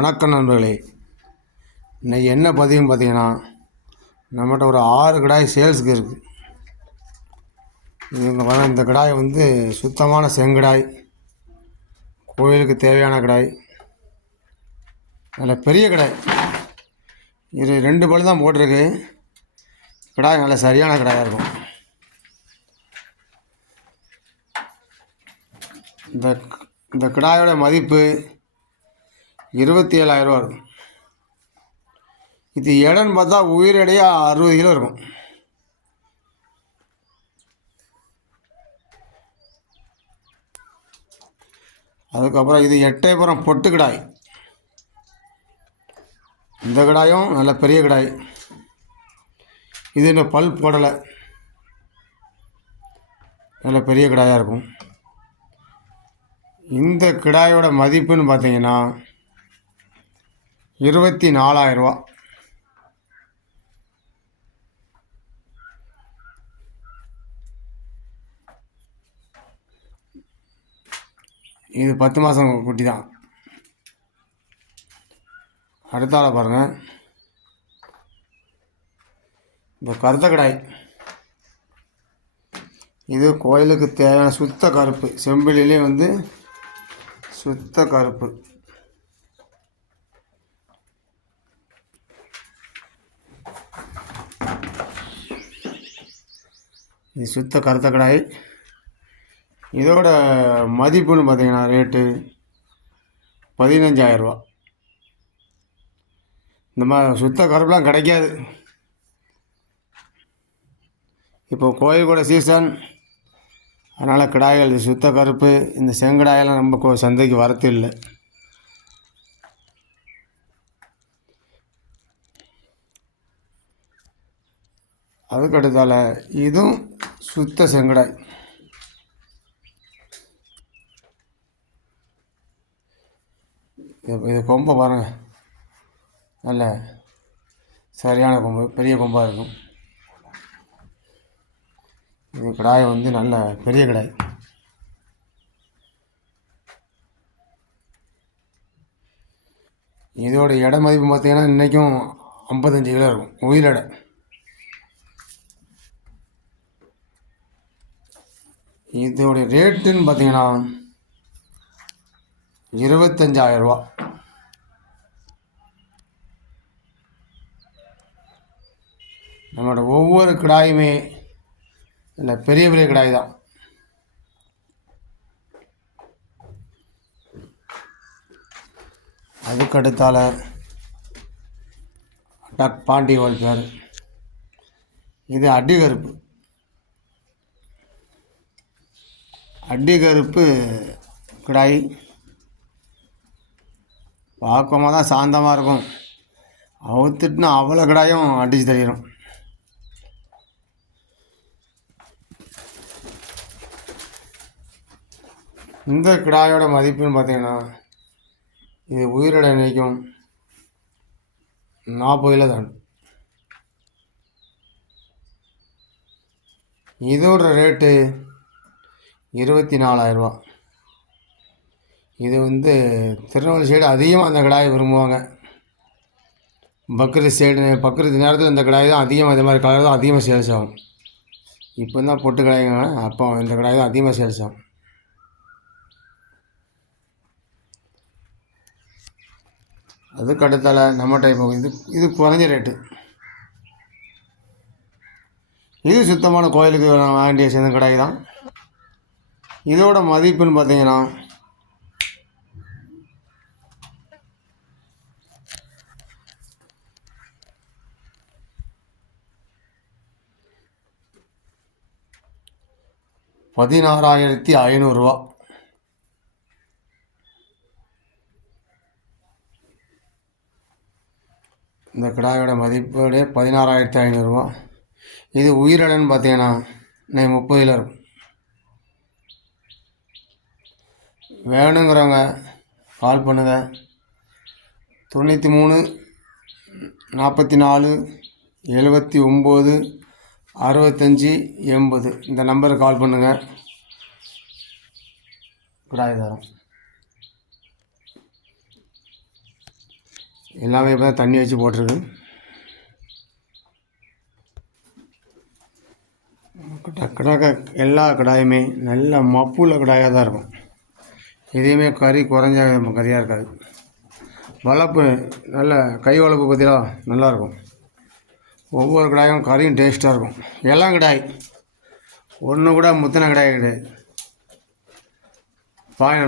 வணக்கம் நண்பர்களே. இன்னைக்கு என்ன பதிவுன்னு பார்த்தீங்கன்னா நம்மகிட்ட ஒரு ஆறு கடாய் சேல்ஸுக்கு இருக்குது இவங்க வர இந்த கடாய் வந்து சுத்தமான செங்கடாய் கோயிலுக்கு தேவையான கடாய். நல்ல பெரிய கடாய். இது ரெண்டு பல்லு தான் போட்டிருக்கு. கடாய் நல்ல சரியான கடாயாக இருக்கும். இந்த இந்த கிடாயோட மதிப்பு இருபத்தி ஏழாயிரரூவா இருக்கும். இது இடம்னு பார்த்தா உயிரடையாக அறுபது கிலோ இருக்கும். அதுக்கப்புறம் இது எட்டயபுரம் பொட்டு கிடாய். இந்த கிடாயும் நல்ல பெரிய கிடாய். இது இன்னும் பல் போடலை. நல்ல பெரிய கிடாயாக இருக்கும். இந்த கிடாயோட மதிப்புன்னு பார்த்தீங்கன்னா இருபத்தி நாலாயிரரூவா இது பத்து மாதம் குட்டி தான் அடுத்தால பாருங்கள் இந்த கருத்த கடாய். இது கோயிலுக்கு தேவையான சுத்த கருப்பு. செம்பிலே வந்து சுத்த கருப்பு. இது சுத்த கருத்த கடாய். இதோட மதிப்புன்னு பார்த்தீங்கன்னா ரேட்டு பதினஞ்சாயிரரூவா. இந்த மாதிரி சுத்த கருப்புலாம் கிடைக்காது. இப்போ கோயில்கூட சீசன் அதனால் கிடாய்கள் சுத்த கருப்பு இந்த செங்கடாயெல்லாம் நம்ம கோ சந்தைக்கு வரத்து இல்லை. அதுக்கடுத்தால இதுவும் சுத்த செங்கடாய். இது கொம்பை பாருங்கள் நல்ல சரியான கொம்பு பெரிய கொம்பாக இருக்கும். இது கிடாய் வந்து நல்ல பெரிய கடாய். இதோட எடை மதிப்பு பார்த்திங்கன்னா இன்றைக்கும் ஐம்பத்தஞ்சு கிலோ இருக்கும். உயிரெடை இதோடைய ரேட்டுன்னு பார்த்தீங்கன்னா இருபத்தஞ்சாயிரரூவா நம்மளோட ஒவ்வொரு கிடாயுமே இல்லை பெரிய பெரிய கிடாய் தான். அதுக்கு அட்டாக் பாண்டி பேர். இது அடி கருப்பு அடி கருப்பு கிடாய். பார்க்கும்போது தான் சாந்தமாக இருக்கும். அவுத்துட்டுனா அவ்வளோ கிடாயும் அடித்து தள்ளிடும் இந்த கிடாயோட மதிப்புன்னு பார்த்தீங்கன்னா இது உயிரோட நினைக்கும் நாற்பதுல தான். இதோட ரேட்டு இருபத்தி நாலாயிரரூவா இது வந்து திருநெல்வேலி சைடு அதிகமாக அந்த கடாயை விரும்புவாங்க. பக்ரீத் சைடு பக்ரீத் நேரத்தில் இந்த கடாய் தான் அதிகமாக இந்த மாதிரி கலர் தான் அதிகமாக சேல்ஸ் ஆகும். இப்போ தான் பொட்டு கடாய்ங்க அப்போ இந்த கடாய் தான் அதிகமாக சேல்ஸ் ஆகும். அதுக்கு அடுத்தால நம்மகிட்ட இப்போ இது இது குறைஞ்ச ரேட்டு. இது சுத்தமான கோயிலுக்கு வாங்கிய சேர்ந்த கடாய் தான். இதோட மதிப்புன்னு பார்த்தீங்கன்னா பதினாறாயிரத்தி ஐநூறுரூவா இந்த கிடாயோட மதிப்போடைய பதினாறாயிரத்தி ஐநூறுரூவா இது உயிரிழன்னு பார்த்தீங்கன்னா இன்னைக்கு முப்பதில் இருக்கும். வேணுங்கிறவங்க கால் பண்ணுங்கள் தொண்ணூற்றி மூணு நாற்பத்தி நாலு எழுபத்தி ஒம்பது அறுபத்தஞ்சி எண்பது. இந்த நம்பருக்கு கால் பண்ணுங்கள் கிடாய் எல்லாமே இப்போ தான் தண்ணி வச்சு போட்டிருக்கு. டக்கு டக்கு எல்லா கடாயுமே நல்ல மப்புள்ள கடாயாக தான் இருக்கும். எதையுமே கறி குறைஞ்ச கறியாக இருக்காது. வளர்ப்பு நல்ல கை வளர்ப்பு பார்த்தீங்களா? நல்லாயிருக்கும் ஒவ்வொரு கடாயும் கறியும் டேஸ்ட்டாக இருக்கும். எல்லாம் கிடாய். ஒன்று கூட முத்தின கிடாய் கிடையாது. பாய்